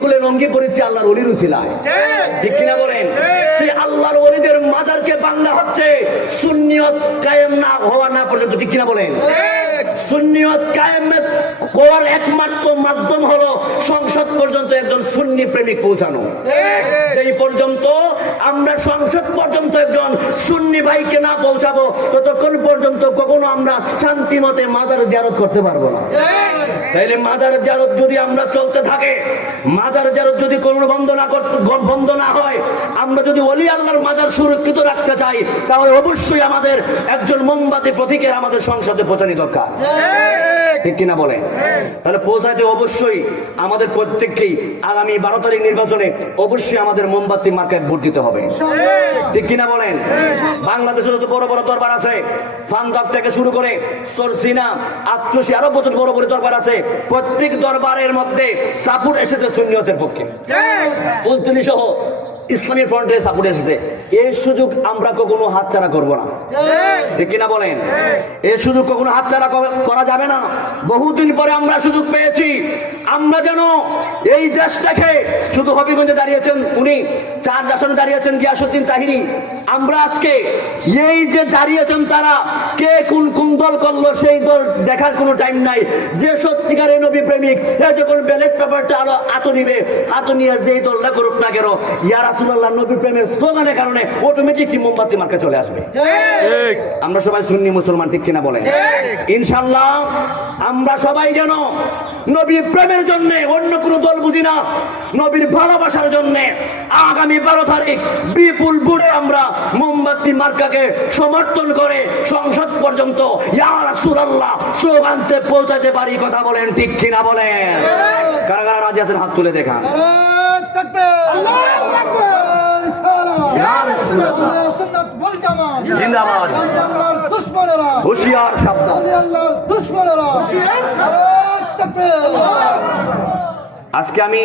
কুলে লঙ্গি পড়েছে আল্লাহর ওলির উসিলায়, ঠিক কিনা বলেন? সেই আল্লাহর ওলিদের মাজারকে বাংলা হচ্ছে সুন্নিয়ত কায়েম না হওয়া না পর্যন্ত, ঠিক কিনা বলেন? সুন্নিয়ত কায়েম করার একমাত্র মাধ্যম হলো সংসদ পর্যন্ত একজন সুন্নি প্রেমিক পৌঁছানো। সেই পর্যন্ত আমরা সংসদ পর্যন্ত একজন সুন্নি ভাইকে না পৌঁছাবো ততক্ষণ পর্যন্ত কখনো আমরা শান্তি মতে মাজার জিয়ারত করতে পারবো না। তাইলে মাজার জিয়ারত যদি আমরা চলতে থাকে, মাজার জিয়ারত যদি কোনো বন্ধ না হয়, আমরা যদি ওলি আল্লাহর মাজার সুরক্ষিত রাখতে চাই, তাহলে অবশ্যই আমাদের একজন মোমবাতি প্রতীকের আমাদের সংসদে পৌঁছানো দরকার, ঠিক কিনা বলেন? তাহলে পৌঁছাইতে অবশ্যই আমাদের প্রত্যেককেই আগামী 12 তারিখ নির্বাচনে অবশ্যই আমাদের মোমবাতি মার্কায় ভোট দিতে হবে, ঠিক কিনা বলেন? বাংলাদেশে যত বড় বড় দরবার আছে, ফান্দাব থেকে শুরু করে সরসিনা, আত্মসী, আরো বড় বড় দরবার আছে, প্রত্যেক দরবারের মধ্যে সাপোর্ট এসেছে সুন্নিয়তের পক্ষে, ফুলতলি সহ ইসলামী ফ্রন্টের সাপোর্ট এসেছে। এই সুযোগ আমরা কখনো হাতছাড়া করব না, ঠিক কিনা বলেন? এই সুযোগ কখনো হাতছাড়া করা যাবে না। বহুদিন পরে আমরা সুযোগ পেয়েছি, আমরা যেন এই দেশটাকে, শুধু হবিগঞ্জে দাঁড়িয়েছেন উনি, 4 আসনে দাঁড়িয়েছেন গিয়াসউদ্দিন তাহিরি, আমরা আজকে এই যে দাঁড়িয়েছেন তারা কে কোন দল করলো সেই দল দেখার কোনো টাইম নাই। যে সত্যিকারের নবী প্রেমিক, এ যখন ব্যালট পেপারটা হাতে নিবে, হাতে নিয়ে যেই দলটা করুক না কেন, ইয়া রাসূলুল্লাহ নবী প্রেমের স্লোগানের কারণে অটোমেটিকলি মোমবাতি মার্কা চলে আসবে। আমরা সবাই সুন্নি মুসলমান, ঠিক কিনা বলেন? ইনশাআল্লাহ আমরা সবাই যেন নবী প্রেমের জন্য, অন্য কোনো দল বুঝি না, নবীর ভালোবাসার জন্য আগামী 12 তারিখ বিপুল ভোটে আমরা মোমবাতি মার্কাকে সমর্থন করে সংসদ পর্যন্ত ইয়া রাসূলুল্লাহ স্লোগানতে পৌঁছাতে পারি, কথা বলেন, ঠিক কিনা বলেন? কারা কারা রাজি আছেন হাত তুলে দেখান। জিন্দাবাদ। হুঁশিয়ার সাবধান। আজকে আমি